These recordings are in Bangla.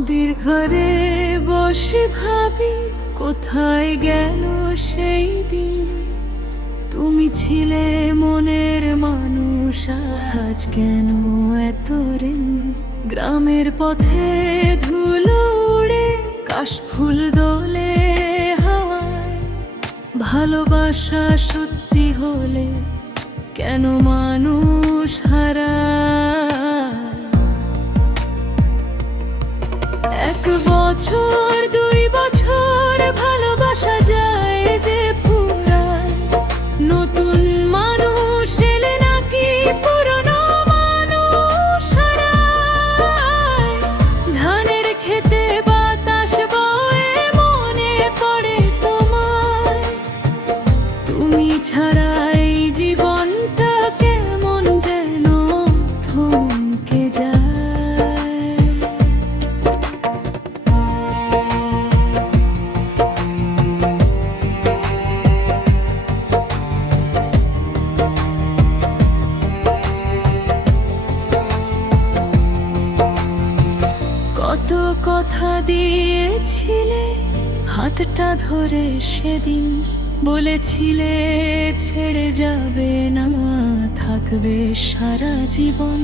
নদীর ঘরে বসে ভাবি কোথায় গেল সেই দিন। তুমি ছিলে মনের মানুষ, আজ কেন এত ঋণ? গ্রামের পথে ধুলো উড়ে কাশফুল দোলে হাওয়ায়। ভালোবাসা সত্যি হলে কেন মানুষ হারায়? 1 বছর 2 বছর ভালোবাসা যায় যে ফুরায়। নতুন মানুষ এলে নাকি পুরনো মানুষ হারায়? ধানের খেতে বাতাস বয়ে মনে পড়ে তোমায়। তুমি ছাড়া এই জীবনটা কেমন যেন থমকে যায়। কত কথা দিয়েছিলে হাতটা ধরে সেদিন, বলেছিলে ছেড়ে যাবে না, থাকবে সারা জীবন।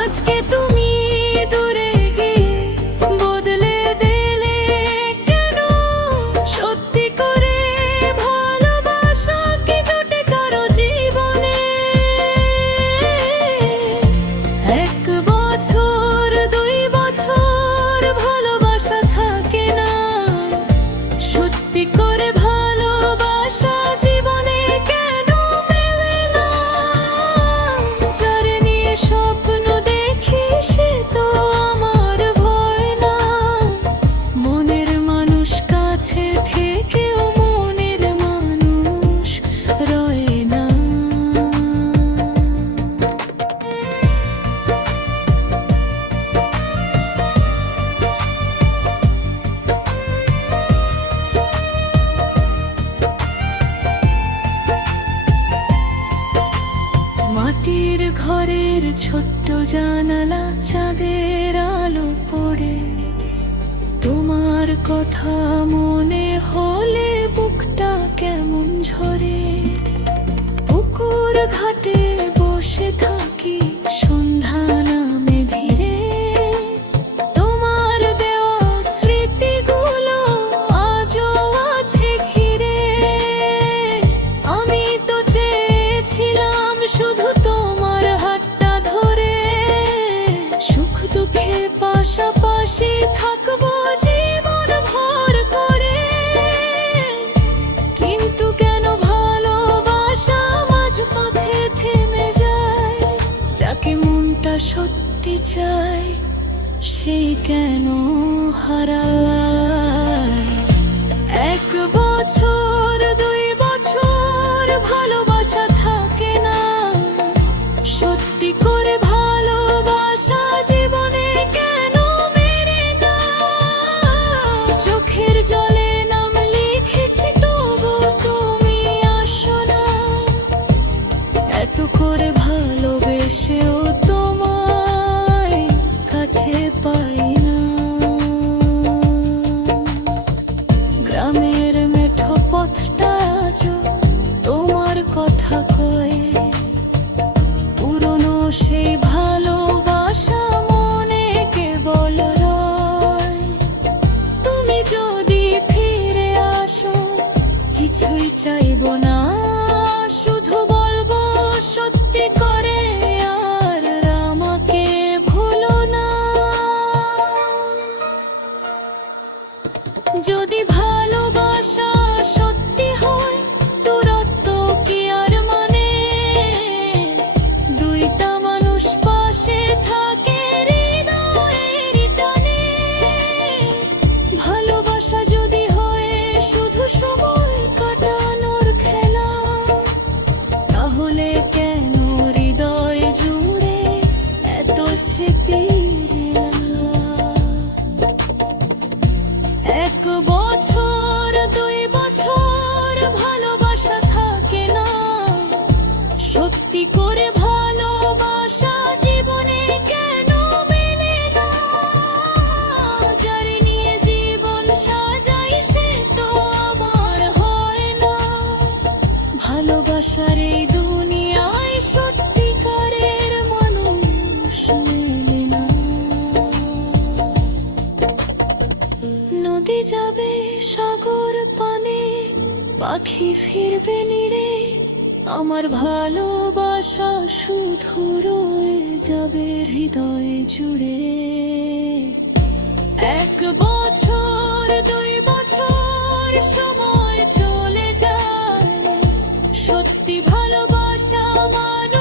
আজকে তুমি দূরে গিয়ে বদলে দিলে কেন? সত্যি করে ভালোবাসা কি জোটে কারো জীবনে? 1 বছর 2 বছর ভালোবাসা থাকে না। সত্যি করে ভালোবাসা জীবনে কেন মেলে না? যারে নিয়ে স্বপ্ন দেখি সে তো আমার ভয় না। মনের মানুষ কাছে থেকেও মনের মানুষ রয় না। মাটির ঘরের ছোট্ট জানালা চাঁদের আলো পড়ে। তোমার কথা মনে হলে বুকটা কেমন ঝরে। পুকুর ঘাটে বসে থাকি সন্ধ্যা নামে ধীরে। তোমার দেওয়া স্মৃতিগুলো আজও আছে ঘিরে। আমি তো চেয়েছিলাম শুধু তোমার হাতটা ধরে। সুখ দুঃখে পাশাপাশি থাকবো জীবন ভর করে। কিন্তু কেন ভালোবাসা মাঝপথে থেমে যায়? যাকে মনটা সত্যি চায় সেই কেন হারায়? 1 বছর 2 বছর ভালোবাসা থাকে না। সত্যি করে ভালোবাসা জীবনে কেন মেরে না? চোখের জলে নাম লিখেছি তবু তুমি আসো না। এত করে ভালোবেসেও তোমায় কাছে পাই না। গ্রামের মেঠো পথটা আজও তোমার কথা কয়। পুরনো সেই ভালোবাসা মনে কেবল রয়। তুমি যদি ফিরে আসো কিছুই চাইবো না, শুধু বলবো সত্যি করে আর আমাকে ভুলো না। যদি ভালোবাসা সত্যি হয় দূরত্ব কি আর মানে? দুইটা মানুষ পাশে থাকে হৃদয়ের টানে। ভালোবাসা যদি হয় শুধু সময় কাটানোর খেলা, তাহলে কেন হৃদয় জুড়ে এত স্মৃতির মেলা? 1 বছর পাখি ফিরবে নিরে, আমার ভালোবাসা শুধু রয়ে যাবে হৃদয় জুড়ে। 1 বছর 2 বছর সময় চলে যায়, সত্যি ভালোবাসা আমার